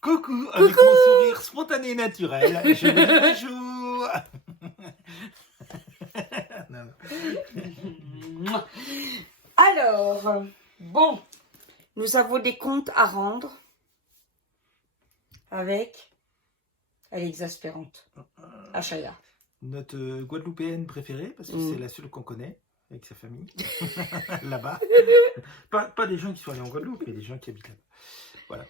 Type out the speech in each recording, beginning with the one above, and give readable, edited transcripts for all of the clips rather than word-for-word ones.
Coucou, avec mon sourire spontané et naturel, je vous dis bonjour. Non. Alors, bon, nous avons des comptes à rendre avec... Elle est exaspérante. Achaya. Notre Guadeloupéenne préférée, parce que c'est la seule qu'on connaît, avec sa famille, là-bas. Pas des gens qui sont allés en Guadeloupe, mais des gens qui habitent là-bas. Voilà.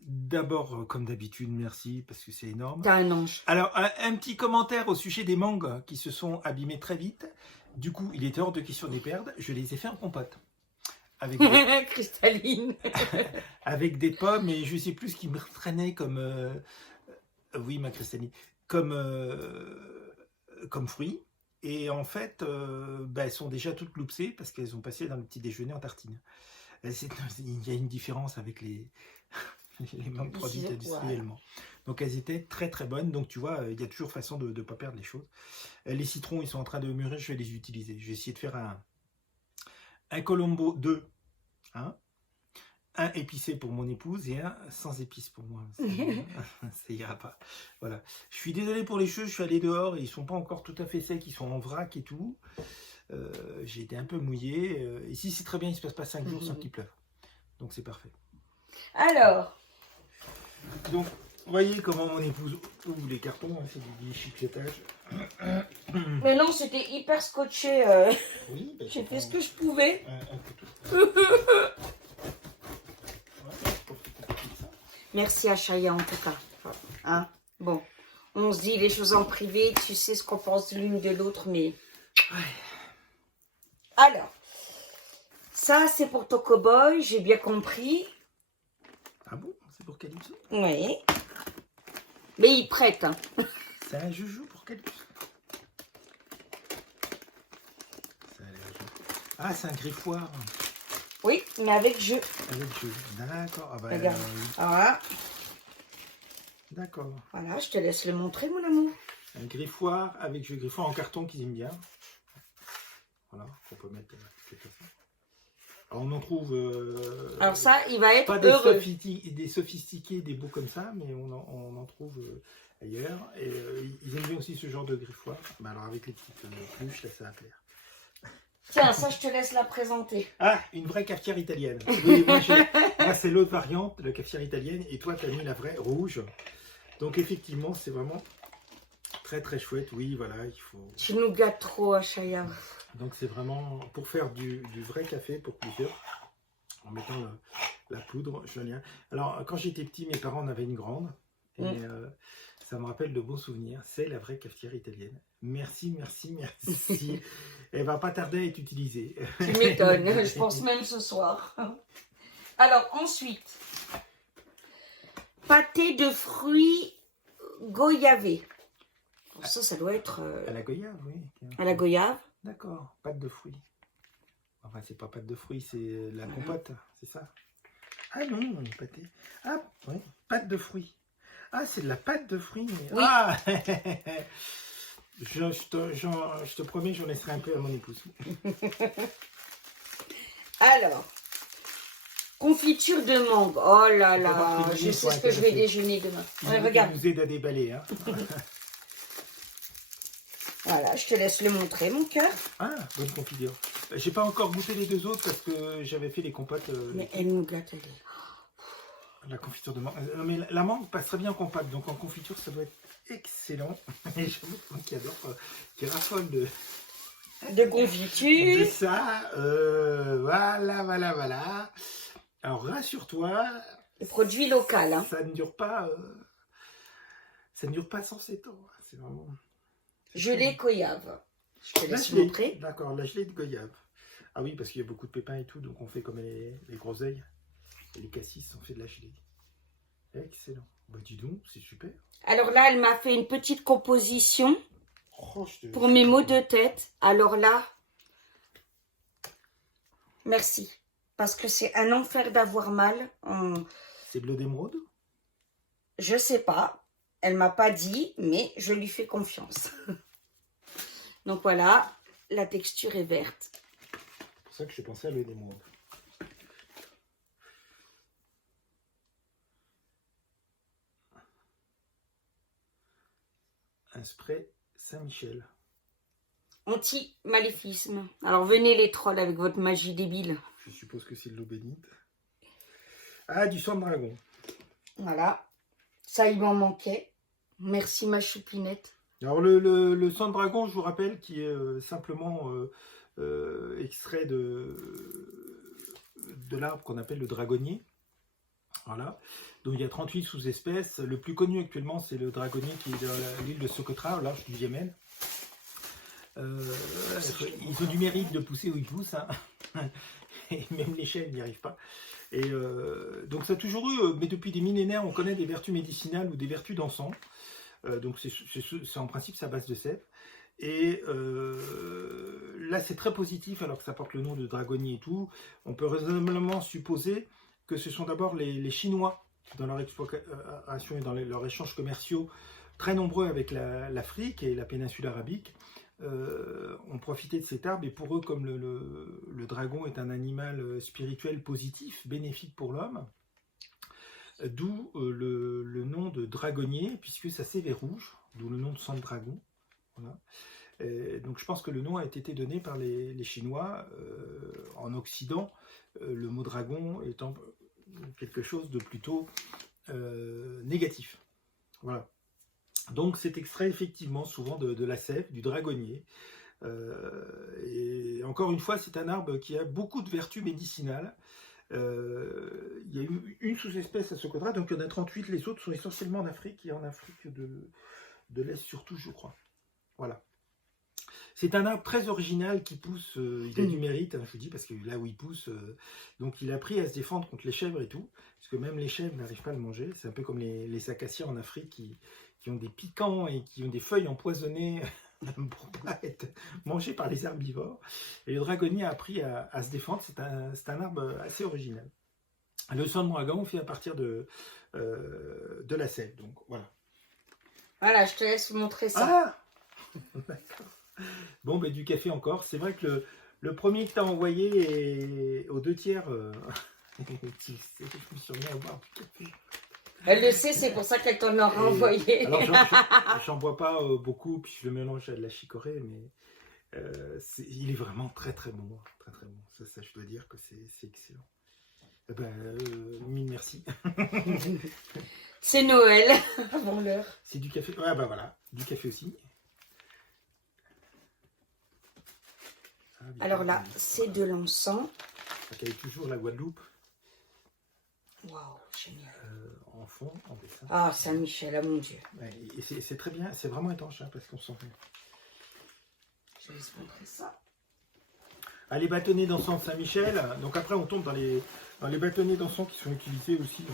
D'abord, comme d'habitude, merci, parce que c'est énorme. T'es un ange. Alors, un petit commentaire au sujet des mangues qui se sont abîmées très vite. Du coup, il était hors de question de les perdre. Je les ai fait en compote. Avec des... Cristalline. avec des pommes, et je sais plus ce qui me traînait comme... oui, ma cristalline. Comme fruits. Et en fait, elles sont déjà toutes loupsées parce qu'elles ont passé dans le petit déjeuner en tartine. Il y a une différence avec les mangues produites industriellement. Donc elles étaient très très bonnes. Donc tu vois, il y a toujours façon de ne pas perdre les choses. Les citrons, ils sont en train de mûrir, je vais les utiliser. Je vais essayer de faire un Colombo 2. Hein, un épicé pour mon épouse et un sans épices pour moi. Ça ira pas. Voilà. Je suis désolé pour les cheveux, je suis allé dehors et ils sont pas encore tout à fait secs, ils sont en vrac et tout. J'ai été un peu mouillé. Ici c'est très bien, il se passe pas 5 jours sans qu'il pleuve. Donc c'est parfait. Alors. Donc, vous voyez comment mon épouse ouvre les cartons, hein, c'est du déchiquetage. Mais non, c'était hyper scotché. Oui, ben, j'ai fait ce que je pouvais. Un couteau. Merci à Chaya en tout cas. Hein, bon, on se dit les choses en privé, tu sais ce qu'on pense l'une de l'autre, mais... Alors, ça c'est pour ton cow-boy, j'ai bien compris. Ah bon? C'est pour Calypso? Oui. Mais il prête. Hein. C'est un joujou pour Calypso. Ah, c'est un griffoir. Oui, mais avec jeu. Avec jeu. D'accord. Ah bah, regarde. Voilà. D'accord. Voilà, je te laisse le montrer, mon amour. Un griffoir avec jeu. Griffoir en carton qu'ils aiment bien. Voilà, qu'on peut mettre quelque chose. Alors, on en trouve... alors ça, il va être pas heureux. des sophistiqués, des beaux comme ça, mais on en trouve ailleurs. Et ils aiment bien aussi ce genre de griffoir. Bah, alors avec les petites pluches, là, ça va plaire. Tiens, ça, je te laisse la présenter. Ah, une vraie cafetière italienne. Oui, moi c'est l'autre variante, la cafetière italienne, et toi, tu as mis la vraie rouge. Donc, effectivement, c'est vraiment très, très chouette. Oui, voilà, il faut... Tu nous gâtes trop, Achaya. Donc, c'est vraiment pour faire du vrai café pour plusieurs, en mettant la poudre. Alors, quand j'étais petit, mes parents en avaient une grande, et ça me rappelle de bons souvenirs. C'est la vraie cafetière italienne. Merci, merci, merci. Elle va pas tarder à être utilisée. Tu m'étonnes, je pense même ce soir. Alors, ensuite, pâté de fruits goyavé. Ça doit être... À la goyave, oui. À la goyave. D'accord, pâte de fruits. Enfin, c'est pas pâte de fruits, c'est la compote, c'est ça? Ah non, pâté. Ah, oui, pâte de fruits. Ah, c'est de la pâte de fruits. Oui. Ah je te promets, j'en laisserai un peu à mon épouse. Alors, confiture de mangue. Oh là là, je sais ce que je vais déjeuner demain. Ouais, regarde. Nous aide à déballer. Hein. Voilà, je te laisse le montrer, mon cœur. Ah, bonne confiture. J'ai pas encore goûté les deux autres parce que j'avais fait les compotes. Mais elle nous gâte, elle est... La confiture de mangue. Mais la mangue passe très bien en compote, donc en confiture, ça doit être excellent. Et j'avoue que moi qui adore, qui raffole de confiture. de ça. Voilà. Alors rassure-toi. Le produit local. Hein. Ça ne dure pas. Ça ne dure pas 107 ans. C'est vraiment. Gelée goyave. Je te laisse montrer. D'accord, la gelée de goyave. Ah oui, parce qu'il y a beaucoup de pépins et tout, donc on fait comme les groseilles. Et les cassis, on fait de la gelée. Excellent. Bah dis donc, c'est super. Alors là, elle m'a fait une petite composition pour mes maux de tête. Alors là, merci. Parce que c'est un enfer d'avoir mal. C'est bleu d'émeraude? Je sais pas. Elle m'a pas dit, mais je lui fais confiance. Donc voilà, la texture est verte. C'est pour ça que je pensais à bleu d'émeraude. un spray Saint-Michel. Anti-maléfisme. Alors venez les trolls avec votre magie débile. Je suppose que c'est de l'eau bénite. Ah, du sang de dragon. Voilà. Ça, il m'en manquait. Merci ma choupinette. Alors le sang de dragon, je vous rappelle, qui est simplement extrait de l'arbre qu'on appelle le dragonnier. Voilà. Donc il y a 38 sous-espèces. Le plus connu actuellement, c'est le dragonnier qui est dans l'île de Socotra, au large du Yémen. Ils ont du mérite de pousser où ils poussent. Hein. Et même les chèvres n'y arrivent pas. Et donc ça a toujours eu, mais depuis des millénaires, on connaît des vertus médicinales ou des vertus d'encens. Donc c'est en principe sa base de sève. Et là c'est très positif alors que ça porte le nom de dragonnier et tout. On peut raisonnablement supposer que ce sont d'abord les Chinois dans leur exploration et dans leurs échanges commerciaux très nombreux avec l'Afrique et la péninsule arabique ont profité de cet arbre, et pour eux, comme le dragon est un animal spirituel positif, bénéfique pour l'homme, d'où le nom de dragonnier, puisque sa sève est rouge, d'où le nom de sang de dragon. Voilà. Donc je pense que le nom a été donné par les Chinois. En Occident, le mot dragon étant quelque chose de plutôt négatif. Voilà. Donc c'est extrait effectivement souvent de la sève, du dragonnier. Et encore une fois, c'est un arbre qui a beaucoup de vertus médicinales. Il y a eu une sous-espèce à Socotra, donc il y en a 38, les autres sont essentiellement en Afrique, et en Afrique de l'Est surtout, je crois. Voilà. C'est un arbre très original qui pousse, il a du mérite, hein, je vous dis, parce que là où il pousse, donc il a appris à se défendre contre les chèvres et tout, parce que même les chèvres n'arrivent pas à le manger. C'est un peu comme les acacias en Afrique qui ont des piquants et qui ont des feuilles empoisonnées pour ne pas être mangées par les herbivores. Et le dragonnier a appris à se défendre. C'est un arbre assez original. Le sang de dragon fait à partir de la sève, donc voilà. Voilà, je te laisse vous montrer ça. Ah d'accord. Bon, ben du café encore. C'est vrai que le premier que tu as envoyé est aux 2/3. Je me suis remis à boire du café. Elle le sait, c'est pour ça qu'elle t'en a renvoyé. Alors, j'en bois pas beaucoup, puis je le mélange à de la chicorée, mais il est vraiment très très bon. Très très bon. Ça je dois dire que c'est excellent. Eh ben, mille merci. C'est Noël, avant l'heure. C'est du café. Ah ben voilà, du café aussi. Alors là, c'est de l'encens. Il y a toujours la Guadeloupe. Waouh, génial. En fond, en dessin. Ah, Saint-Michel, ah mon Dieu. Ouais, et c'est très bien, c'est vraiment étanche, hein, parce qu'on sent rien. Je vais vous montrer ça. Ah, les bâtonnets d'encens de Saint-Michel. Donc après, on tombe dans les bâtonnets d'encens qui sont utilisés aussi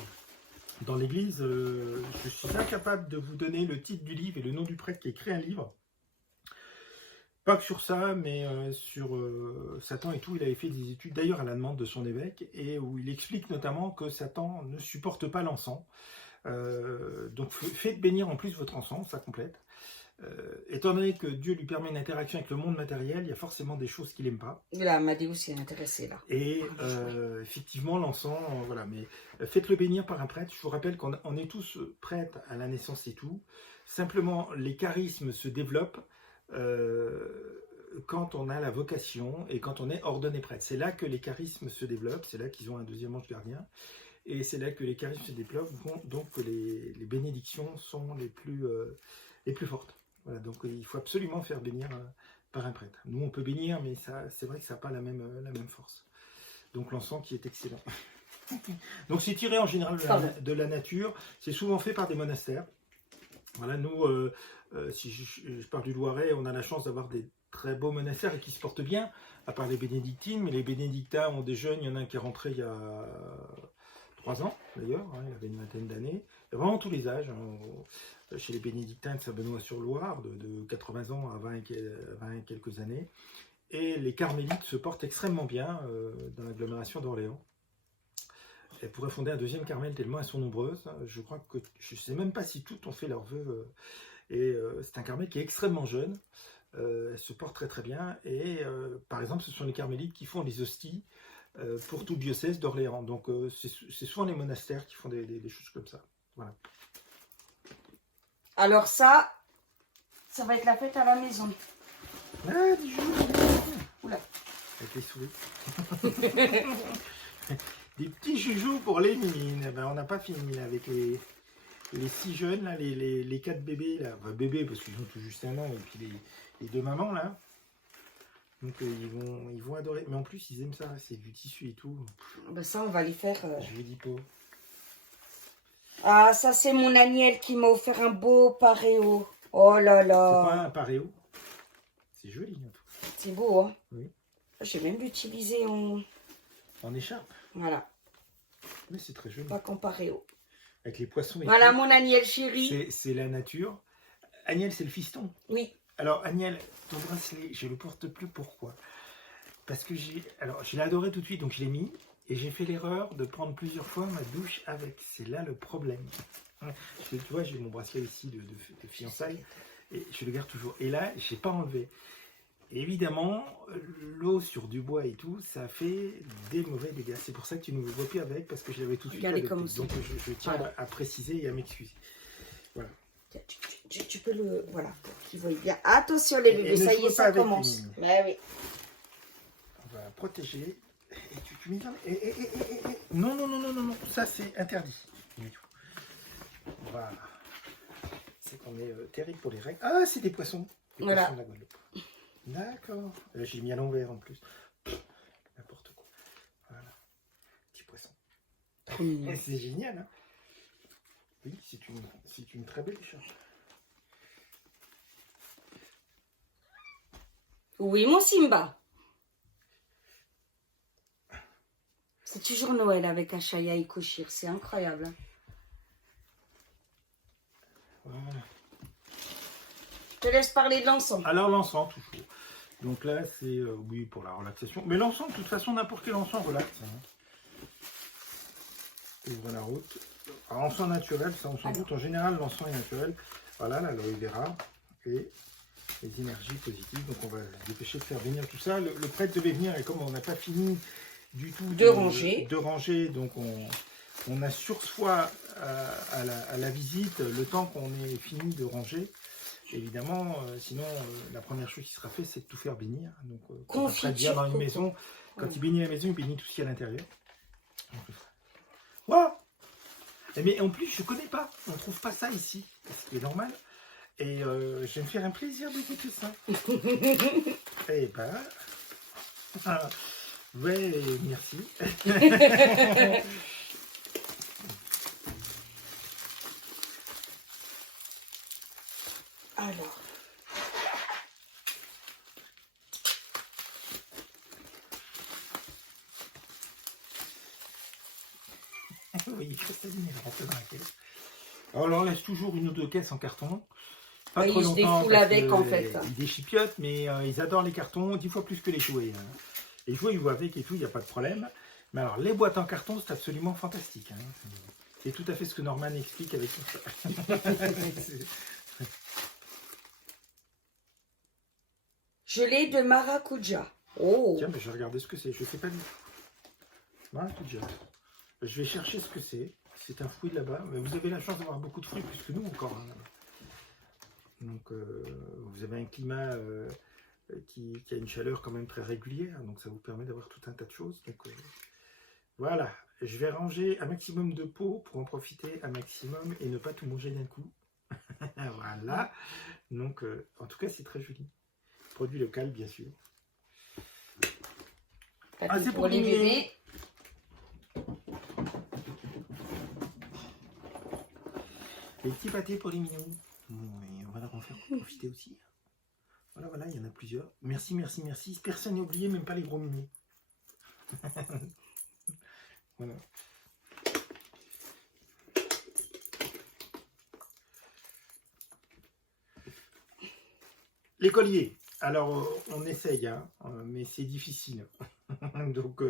dans l'église. Je suis incapable de vous donner le titre du livre et le nom du prêtre qui a écrit un livre. Pas que sur ça, mais sur Satan et tout, il avait fait des études, d'ailleurs à la demande de son évêque, et où il explique notamment que Satan ne supporte pas l'encens. Donc faites bénir en plus votre encens, ça complète. Étant donné que Dieu lui permet une interaction avec le monde matériel, il y a forcément des choses qu'il n'aime pas. Là, Amadeus est intéressé là. Et effectivement, l'encens, voilà, mais faites-le bénir par un prêtre. Je vous rappelle qu'on est tous prêtres à la naissance et tout. Simplement, les charismes se développent quand on a la vocation et quand on est ordonné prêtre. C'est là que les charismes se développent, c'est là qu'ils ont un deuxième ange gardien, et c'est là que les charismes se développent, donc que les bénédictions sont les plus fortes. Voilà, donc il faut absolument faire bénir par un prêtre. Nous on peut bénir, mais c'est vrai que ça n'a pas la même force. Donc l'encens qui est excellent. Donc c'est tiré en général de la nature, c'est souvent fait par des monastères. Voilà, nous, si je parle du Loiret, on a la chance d'avoir des très beaux monastères et qui se portent bien, à part les bénédictines, mais les bénédictins ont des jeunes, il y en a un qui est rentré il y a 3 ans d'ailleurs, hein, il avait une vingtaine d'années, il y a vraiment tous les âges, hein, chez les bénédictins de Saint-Benoît-sur-Loire, de 80 ans à 20 et quelques années, et les carmélites se portent extrêmement bien dans l'agglomération d'Orléans. Elles pourraient fonder un deuxième Carmel tellement elles sont nombreuses. Je crois que je ne sais même pas si toutes ont fait leur vœu. Et c'est un Carmel qui est extrêmement jeune. Elles se portent très très bien. Et par exemple, ce sont les carmélites qui font les hosties pour tout diocèse d'Orléans. Donc c'est souvent les monastères qui font des choses comme ça. Voilà. Alors ça, Ça va être la fête à la maison. Ah, du jus. Oula. Avec les souris. Des petits joujoux pour les mimines. Ben, on n'a pas fini là, avec les 6 jeunes, là, les 4 bébés. Là. Enfin, bébés parce qu'ils ont tout juste 1 an. Et puis les 2 mamans là. Donc ils vont adorer. Mais en plus ils aiment ça. C'est du tissu et tout. Ben, ça on va les faire. Je vous dis pas. Ah, ça c'est mon Aniel qui m'a offert un beau paréo. Oh là là. C'est pas un paréo. C'est joli en tout. C'est beau, hein? Oui. J'ai même l'utilisé en... En écharpe. Voilà. Mais c'est très joli. Pas qu'en paréo. Avec les poissons et voilà tout. Mon Aniel chéri. C'est la nature. Aniel, c'est le fiston. Oui. Alors, Aniel, ton bracelet, je le porte plus. Pourquoi? Parce que je l'ai adoré tout de suite, donc je l'ai mis. Et j'ai fait l'erreur de prendre plusieurs fois ma douche avec. C'est là le problème. Tu vois, j'ai mon bracelet ici de fiançailles. Et je le garde toujours. Et là, je n'ai pas enlevé. Et évidemment, l'eau sur du bois et tout, ça fait des mauvais dégâts. C'est pour ça que tu ne me vois plus avec, parce que je l'avais tout de suite adopté. Donc je tiens voilà. à préciser et à m'excuser. Voilà. Tu peux le... Voilà, pour qu'ils voient bien. Attention les bébés, ça y est, ça commence. Ouais, oui. On va protéger. Et tu m'étonnes. Non, non, non, non, non, non. Ça, c'est interdit. Voilà. C'est qu'on est terrible pour les règles. Ah, c'est des poissons. Des voilà. Poissons de la Guadeloupe. D'accord. J'ai mis à l'envers en plus. N'importe quoi. Voilà. Petit poisson. C'est génial, hein? Oui, c'est une très belle écharpe. Oui, mon Simba. C'est toujours Noël avec Achaya et Kochir. C'est incroyable. Hein? Voilà. Je te laisse parler de l'encens. Alors, l'encens, toujours. Donc là, c'est, oui, pour la relaxation. Mais l'encens, de toute façon, n'importe quel encens relaxe. Hein. Ouvre la route. Alors, encens naturel, ça, on s'en doute. En général, l'encens est naturel. Voilà, l'aloe vera et les énergies positives. Donc, on va se dépêcher de faire venir tout ça. Le prêtre devait venir, et comme on n'a pas fini du tout de ranger, donc on a sursoir à la visite le temps qu'on ait fini de ranger. Évidemment, sinon, la première chose qui sera faite, c'est de tout faire bénir. Donc, quand on sera bien dans une maison, quand il bénit la maison, il bénit tout ce qu'il y a à l'intérieur. Wow! Mais en plus, je ne connais pas. On ne trouve pas ça ici. Ce qui est normal. Et je vais me faire un plaisir de goûter ça. Eh ben... ouais, merci. Alors... Oui, Christaline est rentrée dans la caisse. Alors, on leur laisse toujours une ou deux caisses en carton. Pas trop longtemps. Ils se défoulent avec, en fait. Ils déchipiotent, mais ils adorent les cartons 10 fois plus que les jouets. Hein. Les jouets, ils jouent avec et tout, il n'y a pas de problème. Mais alors, les boîtes en carton, c'est absolument fantastique. Hein. C'est tout à fait ce que Norman explique avec tout ça. Gelée de maracuja. Oh. Tiens, mais je vais regarder ce que c'est. Je ne sais pas du tout. Maracuja. Je vais chercher ce que c'est. C'est un fruit là-bas. Mais vous avez la chance d'avoir beaucoup de fruits, plus que nous encore. Hein. Donc, vous avez un climat qui a une chaleur quand même très régulière. Donc, ça vous permet d'avoir tout un tas de choses. Donc, voilà. Je vais ranger un maximum de pots pour en profiter un maximum et ne pas tout manger d'un coup. Voilà. Donc, en tout cas, c'est très joli. Produit local, bien sûr. Ah, c'est pour les bébés. Les petits pâtés pour les mignons. Oui, on va leur en faire profiter aussi. Voilà, voilà, il y en a plusieurs. Merci, merci, merci. Personne n'est oublié, même pas les gros minous. Voilà. Les colliers. Alors, on essaye, hein, mais c'est difficile. Donc,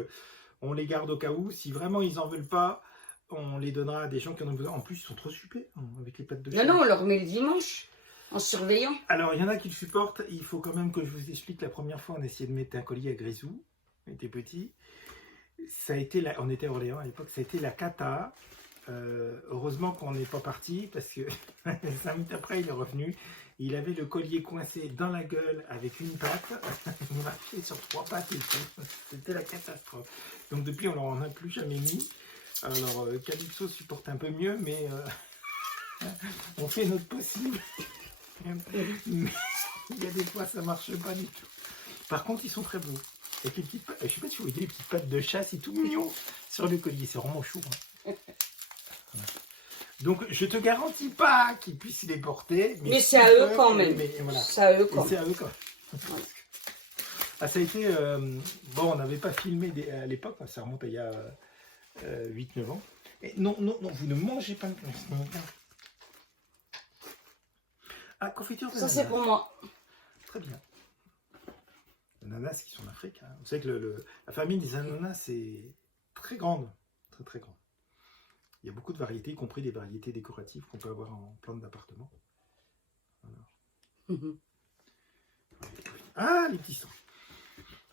on les garde au cas où. Si vraiment ils n'en veulent pas, on les donnera à des gens qui en ont besoin. En plus, ils sont trop super avec les pattes de chien. Non, non, on leur met le dimanche, en surveillant. Alors, il y en a qui le supportent. Il faut quand même que je vous explique. La première fois, on a essayé de mettre un collier à Grisou. On était petit. Ça a été on était à Orléans à l'époque. Ça a été la cata. heureusement qu'on n'est pas parti, parce que 5 minutes après, il est revenu. Il avait le collier coincé dans la gueule avec une patte. Il marchait sur 3 pattes et tout. C'était la catastrophe. Donc depuis, on n'en a plus jamais mis. Alors, Calypso supporte un peu mieux, mais on fait notre possible. Mais il y a des fois, ça marche pas du tout. Par contre, ils sont très beaux. Avec les petites pattes, je sais pas si vous voyez les petites pattes de chat, c'est tout mignon sur le collier. C'est vraiment chou. Hein. Voilà. Donc, je te garantis pas qu'ils puissent les porter. Mais c'est à eux quand même. Voilà. C'est à eux quand même. C'est à eux quand même. Ouais. Ah, ça a été... bon, on n'avait pas filmé à l'époque, ça remonte à il y a 8-9 ans. Et non, vous ne mangez pas le plasma. Ah, confiture de ça c'est pour moi. Très bien. Les ananas qui sont en Afrique. Hein. Vous savez que la famille des ananas, c'est très grande. Très, très grande. Il y a beaucoup de variétés, y compris des variétés décoratives qu'on peut avoir en plante d'appartement. Voilà. Ah, les petits citrons.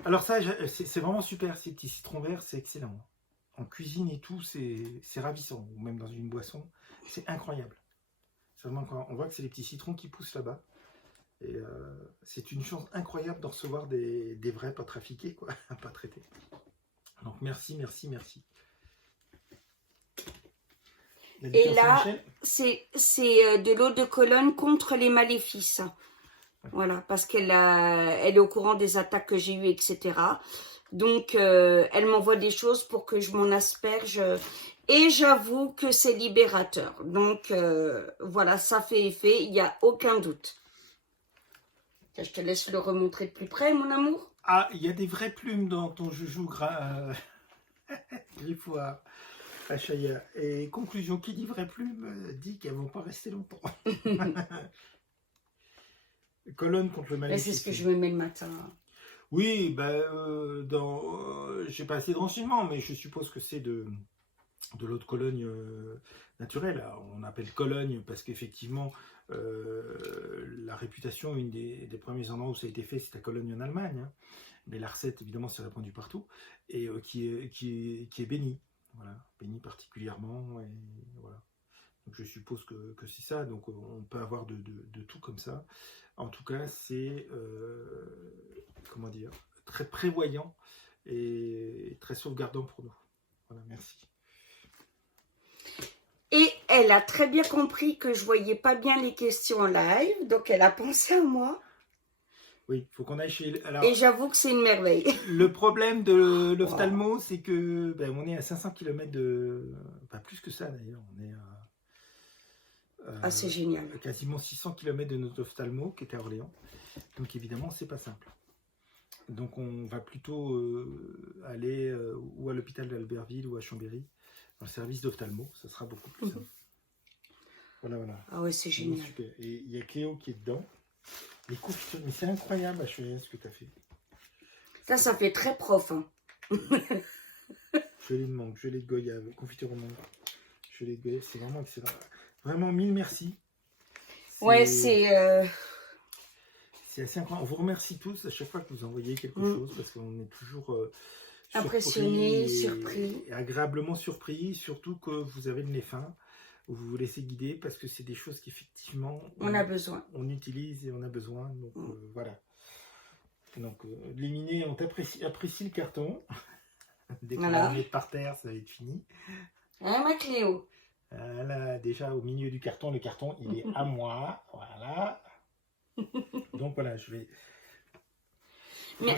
Alors ça, c'est vraiment super, ces petits citrons verts, c'est excellent. En cuisine et tout, c'est ravissant. Ou même dans une boisson, c'est incroyable. Vraiment, on voit que c'est les petits citrons qui poussent là-bas. Et c'est une chance incroyable de recevoir des vrais pas trafiqués, quoi, pas traités. Donc merci, merci, merci. Et là, c'est de l'eau de Cologne contre les maléfices. Voilà, parce qu'elle est au courant des attaques que j'ai eues, etc. Donc, elle m'envoie des choses pour que je m'en asperge. Et j'avoue que c'est libérateur. Donc, voilà, ça fait effet, il n'y a aucun doute. Je te laisse le remontrer de plus près, mon amour. Ah, il y a des vraies plumes dans ton joujou griffoir. Achaya. Et conclusion, qui dit vraie plume dit qu'elles ne vont pas rester longtemps. Colonne contre le maléfice. C'est ce que je me mets le matin. Oui, ben, j'ai pas assez de renseignements, mais je suppose que c'est de l'eau de Cologne naturelle. Alors, on appelle Cologne parce qu'effectivement, la réputation, une des premiers endroits où ça a été fait, c'est à Cologne en Allemagne. Hein. Mais la recette, évidemment, s'est répandue partout et qui est bénie. Voilà, béni particulièrement, et voilà. Donc je suppose que c'est ça, donc on peut avoir de tout comme ça. En tout cas, c'est, comment dire, très prévoyant et très sauvegardant pour nous. Voilà, merci. Et elle a très bien compris que je voyais pas bien les questions en live, donc elle a pensé à moi. Oui, il faut qu'on aille chez... Alors, et j'avoue que c'est une merveille. Le problème de l'ophtalmo, c'est que on est à 500 km de... Pas plus que ça d'ailleurs, on est à... c'est génial. Quasiment 600 km de notre ophtalmo qui était à Orléans. Donc évidemment, c'est pas simple. Donc on va plutôt aller ou à l'hôpital d'Albertville ou à Chambéry, dans le service d'ophtalmo, ça sera beaucoup plus simple. Voilà, voilà. Ah ouais, c'est génial. Super. Et il y a Cléo qui est dedans. Les confitures, mais c'est incroyable, HES, ce que tu as fait. Ça fait très prof. Hein. Gelée de mangue, gelée de goyave, confiture au mangue, gelée de goyave, c'est vraiment excellent. Vraiment, mille merci. Ouais, c'est assez incroyable. On vous remercie tous à chaque fois que vous envoyez quelque chose, parce qu'on est toujours impressionné, surpris. Et agréablement surpris, surtout que vous avez le nez fin. Vous vous laissez guider parce que c'est des choses qu'effectivement on a besoin. On utilise et on a besoin. Donc voilà. Donc l'éminé, on apprécie le carton. Dès qu'on va le mettre par terre, ça va être fini. Hein, ma Cléo? Là, déjà au milieu du carton, le carton il est à moi. Voilà. Donc voilà, je vais.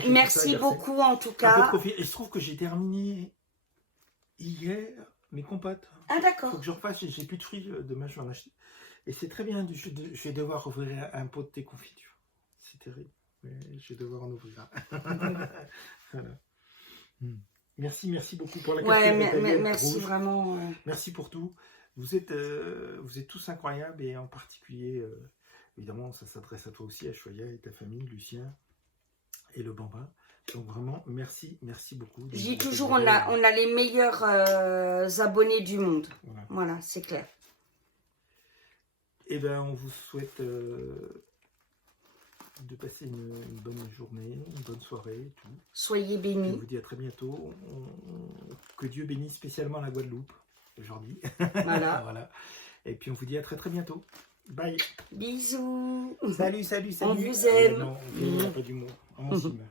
Merci beaucoup en tout cas. Et je trouve que j'ai terminé hier mes compotes. Ah d'accord. Il faut que je refasse, j'ai plus de fruits, demain je vais en acheter. Et c'est très bien, je vais devoir ouvrir un pot de thé confiture. C'est terrible, mais je vais devoir en ouvrir un. Voilà. Merci beaucoup pour la question. Merci vraiment. Merci pour tout. Vous êtes tous incroyables et en particulier, évidemment, ça s'adresse à toi aussi, à Choya et ta famille, Lucien et le Bambin. Donc vraiment, merci beaucoup. Je dis toujours, on a les meilleurs abonnés du monde. Voilà, c'est clair. Et bien, on vous souhaite de passer une bonne journée, une bonne soirée. Et tout. Soyez bénis. Je vous dis à très bientôt. Que Dieu bénisse spécialement la Guadeloupe. aujourd'hui. Voilà. Voilà. Et puis on vous dit à très très bientôt. Bye. Bisous. Salut, salut, salut. On vous aime. Non, on fait du mot. On s'aime.